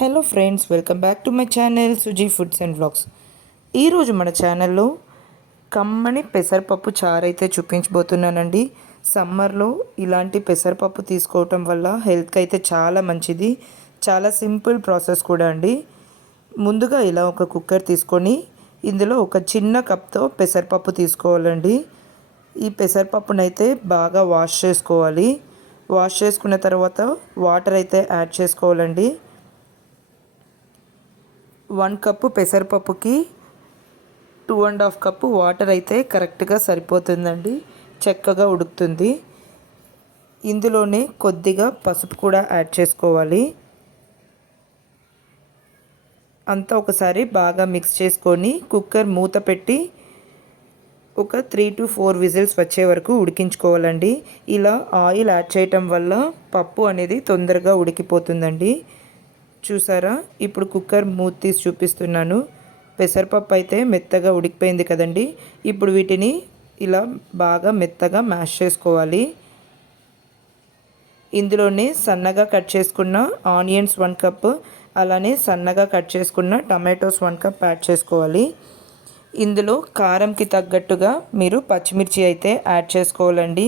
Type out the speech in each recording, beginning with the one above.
Hello friends welcome back to my channel Suji foods and vlogs. ఈరోజు మన ఛానల్లో కమ్మని పెసరపప్పు చారు అయితే చూపించబోతున్నానండి. సమ్మర్లో ఇలాంటి పెసరపప్పు తీసుకోవటం వల్ల హెల్త్కి అయితే చాలా మంచిది. చాలా సింపుల్ ప్రాసెస్ కూడా అండి. ముందుగా ఇలా ఒక కుక్కర్ తీసుకొని ఇందులో ఒక చిన్న కప్తో పెసరపప్పు తీసుకోవాలండి. ఈ పెసరపప్పునైతే బాగా వాష్ చేసుకోవాలి. వాష్ చేసుకున్న తర్వాత వాటర్ అయితే యాడ్ చేసుకోవాలండి. One cup పెసరపప్పుకి two and half cup water అయితే కరెక్ట్గా సరిపోతుందండి. చక్కగా ఉడుకుతుంది. ఇందులోనే కొద్దిగా పసుపు కూడా యాడ్ చేసుకోవాలి. అంతా ఒకసారి బాగా మిక్స్ చేసుకొని కుక్కర్ మూత పెట్టి ఒక త్రీ టు ఫోర్ విజిల్స్ వచ్చే వరకు ఉడికించుకోవాలండి. ఇలా ఆయిల్ యాడ్ చేయటం వల్ల పప్పు అనేది తొందరగా ఉడికిపోతుందండి. చూసారా? ఇప్పుడు కుక్కర్ మూత తీసి చూపిస్తున్నాను. పెసరపప్పు అయితే మెత్తగా ఉడికిపోయింది కదండి. ఇప్పుడు వీటిని ఇలా బాగా మెత్తగా మ్యాష్ చేసుకోవాలి. ఇందులోనే సన్నగా కట్ చేసుకున్న ఆనియన్స్ వన్ కప్ అలానే సన్నగా కట్ చేసుకున్న టమాటోస్ వన్ కప్ యాడ్ చేసుకోవాలి. ఇందులో కారంకి తగ్గట్టుగా మీరు పచ్చిమిర్చి అయితే యాడ్ చేసుకోవాలండి.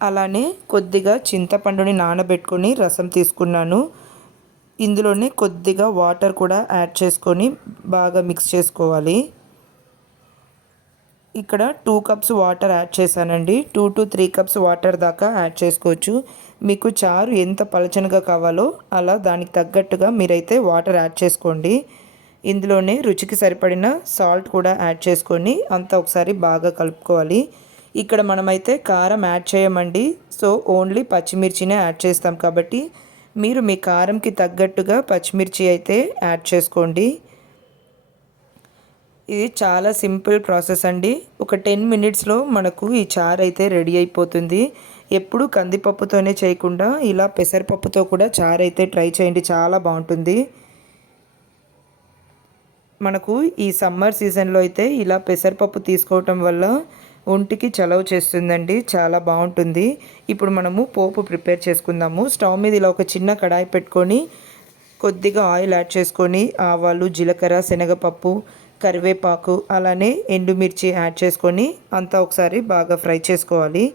అలానే కొద్దిగా చింతపండుని నానబెట్టుకొని రసం తీసుకున్నాను. ఇందులోనే కొద్దిగా వాటర్ కూడా యాడ్ చేసుకొని బాగా మిక్స్ చేసుకోవాలి. ఇక్కడ టూ కప్స్ వాటర్ యాడ్ చేశానండి. Two to three cups water దాకా యాడ్ చేసుకోవచ్చు. మీకు చారు ఎంత పలచనగా కావాలో అలా దానికి తగ్గట్టుగా మీరైతే వాటర్ యాడ్ చేసుకోండి. ఇందులోనే రుచికి సరిపడిన సాల్ట్ కూడా యాడ్ చేసుకొని అంతా ఒకసారి బాగా కలుపుకోవాలి. ఇక్కడ మనమైతే కారం యాడ్ చేయమండి. సో ఓన్లీ పచ్చిమిర్చినే యాడ్ చేస్తాం కాబట్టి మీరు మీ కారంకి తగ్గట్టుగా పచ్చిమిర్చి అయితే యాడ్ చేసుకోండి. ఇది చాలా సింపుల్ ప్రాసెస్ అండి. ఒక టెన్ మినిట్స్లో మనకు ఈ చారు అయితే రెడీ అయిపోతుంది. ఎప్పుడు కందిపప్పుతోనే చేయకుండా ఇలా పెసరపప్పుతో కూడా చారు అయితే ట్రై చేయండి. చాలా బాగుంటుంది. మనకు ఈ సమ్మర్ సీజన్లో అయితే ఇలా పెసరపప్పు తీసుకోవటం వల్ల ఒంటికి చలవ చేస్తుందండి. చాలా బాగుంటుంది. ఇప్పుడు మనము పోపు ప్రిపేర్ చేసుకుందాము. స్టవ్ మీద ఇలా ఒక చిన్న కడాయి పెట్టుకొని కొద్దిగా ఆయిల్ యాడ్ చేసుకొని ఆవాలు జీలకర్ర శనగపప్పు కరివేపాకు అలానే ఎండుమిర్చి యాడ్ చేసుకొని అంతా ఒకసారి బాగా ఫ్రై చేసుకోవాలి.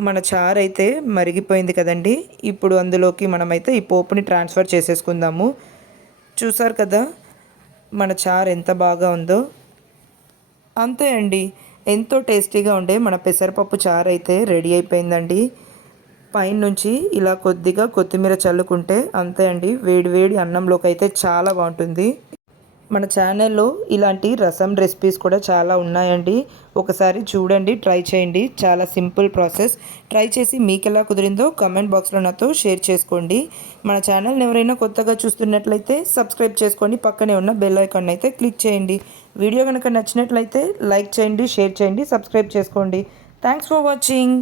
మన చారు అయితే మరిగిపోయింది కదండి. ఇప్పుడు అందులోకి మనమైతే ఈ పోపుని ట్రాన్స్ఫర్ చేసేసుకుందాము. చూసారు కదా మన చారు ఎంత బాగా ఉందో. అంతే అండి. ఎంతో టేస్టీగా ఉండే మన పెసరపప్పు చారు అయితే రెడీ అయిపోయిందండి. పైన నుంచి ఇలా కొద్దిగా కొత్తిమీర చల్లుకుంటే అంతే అండి. వేడి వేడి అన్నంలోకి అయితే చాలా బాగుంటుంది. మన ఛానల్లో ఇలాంటి రసం రెసిపీస్ కూడా చాలా ఉన్నాయండి. ఒకసారి చూడండి ట్రై చేయండి. చాలా సింపుల్ ప్రాసెస్. ట్రై చేసి మీకు ఎలా కుదిరిందో కమెంట్ బాక్స్లో నాతో షేర్ చేసుకోండి. మన ఛానల్ని ఎవరైనా కొత్తగా చూస్తున్నట్లయితే సబ్స్క్రైబ్ చేసుకోండి పక్కనే ఉన్న బెల్ ఐకాన్ అయితే క్లిక్ చేయండి. వీడియో కనుక నచ్చినట్లయితే లైక్ చేయండి షేర్ చేయండి సబ్స్క్రైబ్ చేసుకోండి. Thanks for watching.